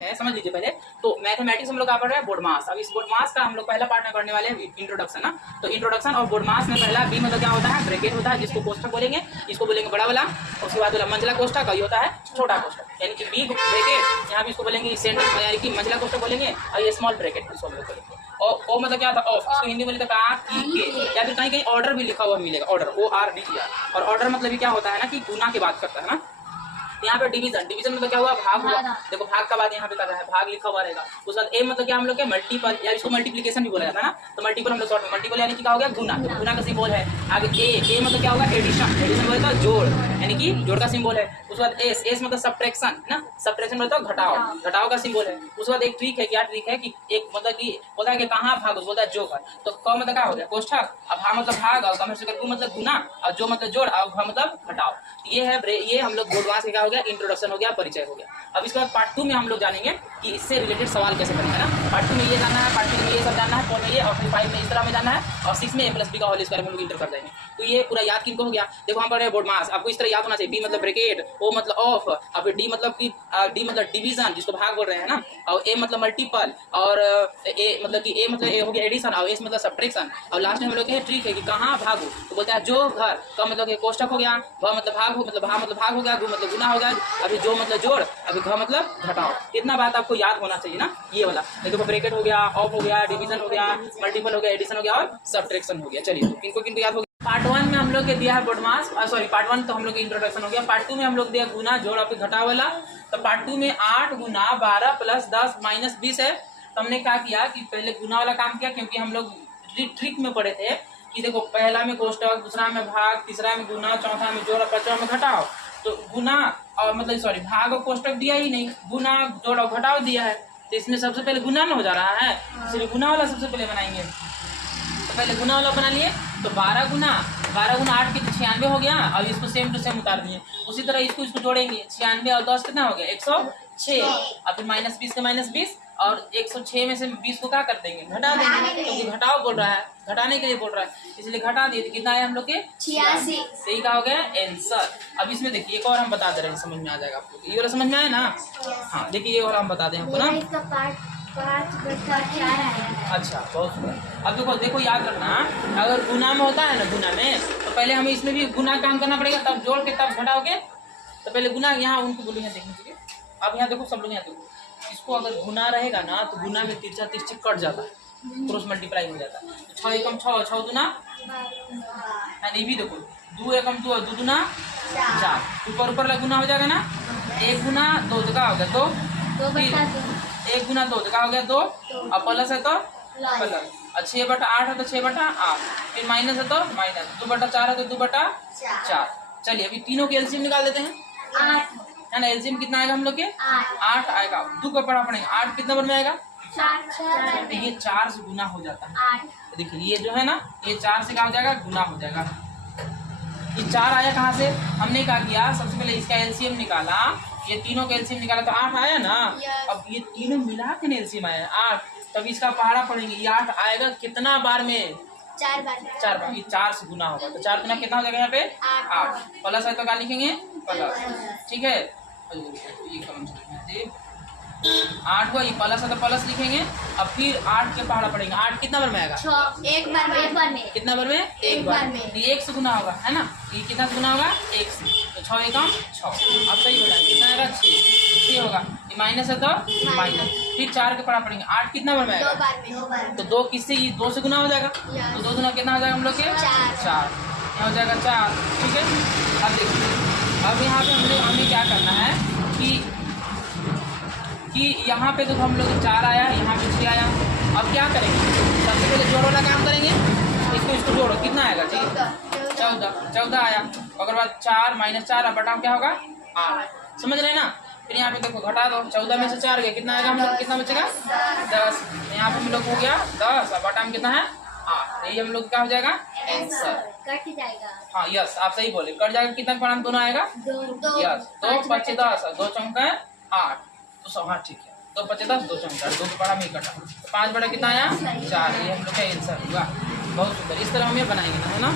है, समझ लीजिए पहले। तो मैथमेटिक्स हम लोग क्या पढ़ रहे हैं, बोर्ड मास। अब इस बोर्ड मास का हम लोग पहला पार्ट में करने वाले हैं इंट्रोडक्शन ना। तो इंट्रोडक्शन और बोर्ड मास में पहला बी मतलब क्या होता है, ब्रैकेट होता है जिसको कोष्ठक बोलेंगे, इसको बोलेंगे बड़ा वाला। उसके बाद वाला मंझला कोष्ठक, ये होता है छोटा कोष्ठक, यानी कि बी ब्रैकेट, यहाँ भी इसको बोलेंगे सेंटर, यानी कि मंझला कोष्ठक बोलेंगे, और ये स्मॉल ब्रैकेट इसको हम लोग बोलेंगे। और ओ मतलब क्या था, ऑफ, इसको हिंदी में लिखा का की के, या फिर कहीं कहीं ऑर्डर भी लिखा हुआ मिलेगा, ऑर्डर ORDER। और ऑर्डर मतलब क्या होता है ना कि गुना की बात करता है ना। यहाँ पे डिवीजन, डिवीजन मतलब क्या हुआ, भाग हुआ। देखो भाग का बात यहाँ पे कर रहा है, भाग लिखा हुआ रहेगा। उसके बाद ए मतलब क्या हम लोग के मल्टीपल, या इसको मल्टीप्लिकेशन भी बोला जाता है ना। तो मल्टीपल हम लोग शॉर्ट में मल्टीपल यानी कि क्या हो गया, गुना, तो गुना का सिंबल है। आगे ए मतलब क्या होगा, एडिशन, एडिशन बोलता है जोड़, यानी कि जोड़ का सिंबल है। उसके बाद एस मतलब सब्ट्रैक्शन ना, सब्ट्रैक्शन बोलता है घटाओ, घटाओ का सिंबल है। उसके बाद एक ट्रिक है, क्या ट्रिक है कि एक मतलब कि बोलता है कि कहाँ भाग, बोलता है जो कर। तो क मतलब क्या हो गया, कोष्ठक, अब भा मतलब भाग, और कम से कम मतलब गुना, और जो मतलब जोड़, और घ मतलब घटाओ। ये है ये हम लोग बोर्ड मास क्या हो गया, इंट्रोडक्शन हो गया, परिचय हो गया। अब इसके बाद पार्ट 2 में हम लोग जानेंगे कि इससे रिलेटेड सवाल कैसे करेंगे ना। पार्ट 2 में ये जानना है, पार्ट 3 में ये सब जानना है, 4 में ये, और फिर 5 में इस तरह में जानना है, और 6 में a+b का होल स्क्वायर हम लोग इंटर कर देंगे। तो ये पूरा याद किनको हो गया, देखो हम पढ़ रहे हैं बोर्ड मास, आपको इस तरह याद होना चाहिए। बी मतलब ब्रैकेट, ओ मतलब ऑफ, और फिर डी मतलब कि डी मतलब डिवीजन जिसको भाग बोल रहे हैं ना, और ए मतलब मल्टीपल, और ए मतलब कि ए मतलब ए हो गया एडिशन, और एस मतलब सब्ट्रैक्शन, और लास्ट में हम लोग ये ट्रिक है कि कहाँ भागो, तो बोलता है जो घर का मतलब कोष्ठक हो गया, भ मतलब भाग हो, मतलब भा मतलब भाग हो गया, गु मतलब गुना हो गया, अभी जो मतलब जोड़, अभी घ मतलब घटाओ। इतना बात आपको याद होना चाहिए ना, ये वाला। देखो ब्रैकेट हो गया, ऑफ हो गया, डिवीजन हो गया, मल्टीपल हो गया, एडिशन हो गया, और सब्ट्रैक्शन हो गया। चलिए किनको किनको याद हो गया। पार्ट 1 में हम लोग के दिया है बोर्ड मास, सॉरी पार्ट 1 तो हम लोग इंट्रोडक्शन हो गया। पार्ट 2 में हम लोग दिया गुना, जोड़, और फिर घटाव वाला। तो पार्ट 2 में 8 गुना 12 प्लस 10 माइनस 20 है। तो हमने क्या किया कि पहले गुना वाला काम किया, क्योंकि हम लोग ट्रिक में पढ़े थे कि देखो पहला में कोष्ठक, दूसरा में भाग, तीसरा में गुना, चौथा में जोड़, और पांचवा में घटाव। तो गुना और मतलब सॉरी भाग और कोष्ठक दिया ही नहीं, गुना जोड़ और घटाव दिया है। तो इसमें सबसे पहले गुना में हो जा रहा है, इसलिए गुना वाला सबसे पहले बनाएंगे। तो पहले गुना वाला बना लिए। तो 12 गुना 8 के 96 हो गया। अब इसको सेम टू सेम उतार दिए। उसी तरह इसको जोड़ेंगे, 96 और 10 कितना हो गया, 106। अब फिर माइनस 20 के माइनस 20, और 106 में से 20 को क्या कर देंगे, घटा देंगे, क्योंकि घटाओ बोल रहा है, घटाने के लिए बोल रहा है, इसलिए घटा दिए। तो कितना है हम लोग के 86। सही का हो गया आंसर। अब इसमें देखिए एक और हम बता दे रहे हैं, समझ में आ जाएगा आपको। ये वाला समझ में आया ना। हाँ देखिए ये और हम बता दें आपको ना। अच्छा बहुत सुंदर। अब देखो याद रखना, अगर गुना में होता है ना, गुना में तो पहले हमें इसमें भी गुना काम करना पड़ेगा, तब जोड़ के तब घटाओगे। तो पहले गुना, यहाँ उनको बोलो यहाँ देखने के लिए। अब यहाँ देखो सब लोग यहाँ देखो, इसको अगर गुना रहेगा ना तो गुना में तिरछा तिरछी कट जाता है, क्रॉस मल्टीप्लाई हो जाता है। तो 6 एकम 6, 6 दूना, ये भी देखो 2 एकम 2, 2 दूना 4, ऊपर ऊपर गुना हो जाएगा ना। 1 गुना 2 का हो गया 2, 1 गुना 2 का हो गया 2, और प्लस है तो प्लस, और 6/8 है तो 6/8, फिर माइनस है तो माइनस, 2/4 है तो 2/4। चलिए अभी तीनों के एलसीएम निकाल देते हैं, 8 है ना। एलसीएम कितना आएगा हम लोग के 8 आएगा। 2 का पढ़ा पड़ेगा, 8 कितना बार में आएगा 4। तो ये 4 से गुना हो जाता है। तो देखिए ये जो है ना, ये 4 से क्या हो जाएगा, गुना हो जाएगा। ये 4 आया कहाँ से, हमने क्या किया, सबसे पहले इसका एलसीएम निकाला, ये तीनों का एलसीएम निकाला तो 8 आया ना। अब ये तीनों मिला के एलसीएम आया 8, तब इसका पहाड़ा पड़ेंगे। ये 8 आएगा कितना बार में, 4 बार। ये 4 से गुना होगा, तो 4 गुना कितना हो जाएगा यहाँ पे 8, प्लस है तो क्या लिखेंगे प्लस, ठीक है। ये कलम 8 हुआ, ये प्लस है तो प्लस लिखेंगे। अब फिर 8 के पहाड़ा पड़ेंगे, 8 कितना बार में आएगा, एक बार में। कितना बार में, एक बार में। ये 1 से गुना होगा है ना, ये कितना से गुना होगा 1 से, तो 6 एकम 6। अब सही बताएं कितना आएगा 6 होगा, ये माइनस है तो माइनस, फिर 4 के पहाड़ा पड़ेंगे, 8 कितना बार में आएगा 2 बार। तो 2 किससे, ये 2 से गुना हो जाएगा, तो 2 गुना कितना हो जाएगा हम लोग के 4, यहाँ हो जाएगा 4, ठीक है। अब देखिए अब यहाँ पे हमें क्या करना है कि यहाँ पे तो हम लोग 4 आया, यहाँ पे 6 आया। अब क्या करेंगे, सबसे पहले जोड़ वाला काम करेंगे, इसको जोड़ो, कितना आएगा जी 14 आया। अगर बाद 4 माइनस 4 अब बटाओ क्या होगा 8, समझ रहे ना। फिर यहाँ पे देखो घटा दो, 14 में से 4 गया, कितना आएगा हम लोग, कितना बचेगा 10। यहाँ पे हम लोग हो गया 10, अब बटाओ कितना है 8, यही हम लोग क्या हो जाएगा आंसर, कट जाएगा। हाँ यस आप सही बोले, कट जाएगा। कितना पढ़ा दोनों आएगा 2 यस, 2 5 10, 2 चौका 8, तो सब, हाँ ठीक है, 2 5 10, 2 चौका 8, 2 के पढ़ा में ही कटा, तो 5 बड़ा कितना आया 4, ये हम लोग का आंसर हुआ। बहुत सुंदर, इस तरह हम ये बनाएंगे ना, है ना।